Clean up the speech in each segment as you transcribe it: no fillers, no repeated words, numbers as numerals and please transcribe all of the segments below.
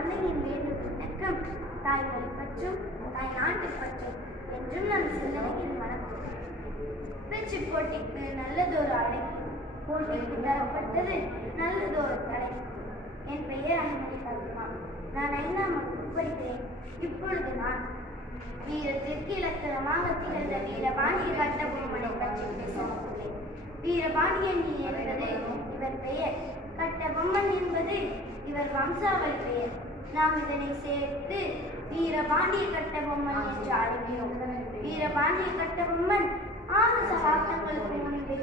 தந்தையின் வேண்டும் இணக்கம், தாய்மொழி பற்றும் தாய் நாட்டு பற்றும் என்றும் நம் சிந்தனையில் மனக்கும். பேச்சு போட்டிக்கு நல்லதொரு அழைப்பு, போட்டிக்கு தரப்பட்டது நல்லதொரு தலைப்பு. என் பெயர் அனுமதி பத்மா. நான் 5ஆம் வகுப்பு படிக்கிறேன். இப்பொழுது நான் வீரத்திற்கு இலக்கணமாக திகழ்ந்த வீரபாண்டிய கட்டபொம்மனை பற்றி பேச வந்துள்ளேன். வீரபாண்டியன் என்பது இவர் பெயர், கட்டபொம்மன் என்பது இவர் வம்சாவளி பெயர். நாம் இதனை சேர்த்து வீரபாண்டிய கட்டபொம்மன் என்று அழைக்கிறோம். வீரபாண்டிய கட்டபொம்மன் 6 சகாப்தங்களுக்கு முன்பு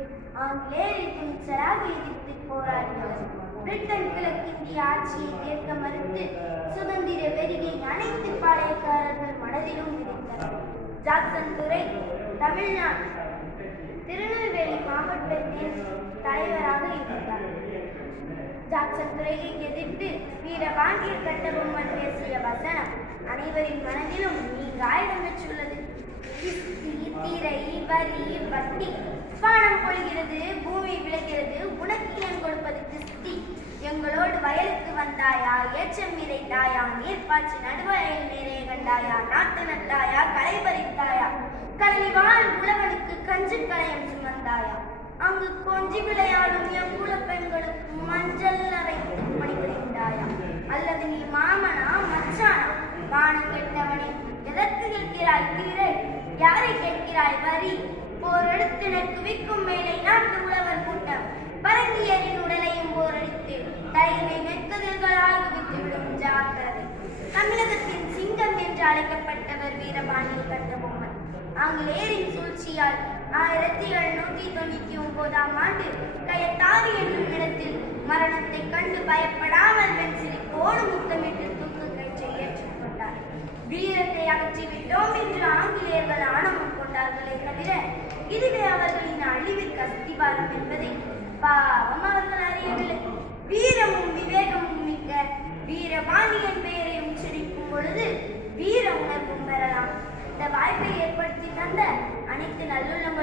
ஆங்கிலேயரை துணிச்சலாக எதிர்த்து போராடியவர். பிரிட்டன் கிழக்கிந்திய ஆட்சியை ஏற்க மறுத்து சுதந்திர வெறியை அனைத்து பாளையக்காரர்கள் மனதிலும் விதைத்தனர். ஜாக்சன் துரை தமிழ்நாடு திருநெல்வேலி மாவட்டத்தின் தலைவராக இருந்தார். ஜாக்சன் துரையை எதிர்த்து வீரபாண்டிய கட்டபொம்மன் பேசிய வசனம் அனைவரின் மனதிலும் நீங்காய் இடம்பெற்றுள்ளது. திரை வரி வட்டி பானம் பொழிகிறது, பூமி விளைகிறது, உனக்கு ஏன் கொடுப்பது கிஸ்தி? எங்களோடு வயலுக்கு வந்தாயா, ஏற்றம் இறைத்தாயா, நீர்ப்பாய்ச்சி நடுவயல் நிறைய கண்டாயா, நாட்டு நட்டாயா, களை பறித்தாயா, கலனிவாழ் உழவனுக்கு கஞ்சு களையம் சுமந்தாயா, அங்கு கொஞ்சி விளையாடும் எங்குல பெண்களுக்கு மஞ்சள் அரைத்து பணிபுரிந்தாயா? அல்லது நீ மாமனா மச்சானா? வானம் கெட்டவனே, எதற்கு கேட்கிறாய் தீரை? யாரை கேட்கிறாய் வரி? போரெடுத்து விற்கும் மேலே நாட்டு உழவர் கூட்டம் பரங்கியரின் உடலையும் போரடித்து தயிரை மெற்கதிர்களாக விட்டுவிடும் ஜாக்கிரதை. தமிழகத்தின் சிங்கம் என்று அழைக்கப்பட்டவர் வீரபாண்டிய கட்டபொம்மன். ஆங்கிலேயரின் சூழ்ச்சியால் 1799ஆம் ஆண்டு கயத்தாறு என்னும் இடத்தில் மரணத்தை கண்டு பயப்படாமல் வெண்சிரிப்போடு முத்தமிட்டு தூக்கு கயிற்றை ஏற்றுக்கொண்டார். வீரத்தை அகற்றிவிட்டோம் என்று ஆங்கிலேயர்கள் ஆணவம் கொண்டார்களே தவிர இதுவே அவர்களின் அழிவிற்கு அஸ்திவாரம் என்பதை பாவம் அவர்கள் அறியவில்லை. வீரமும் விவேகமும் மிக்க வீரபாண்டியன் பெயரை உச்சரிக்கும் பொழுது வீர உணர்வும் பெறலாம். இந்த வாய்ப்பை ஏற்படுத்தி தந்த அனைத்து நல்லுள்ளம்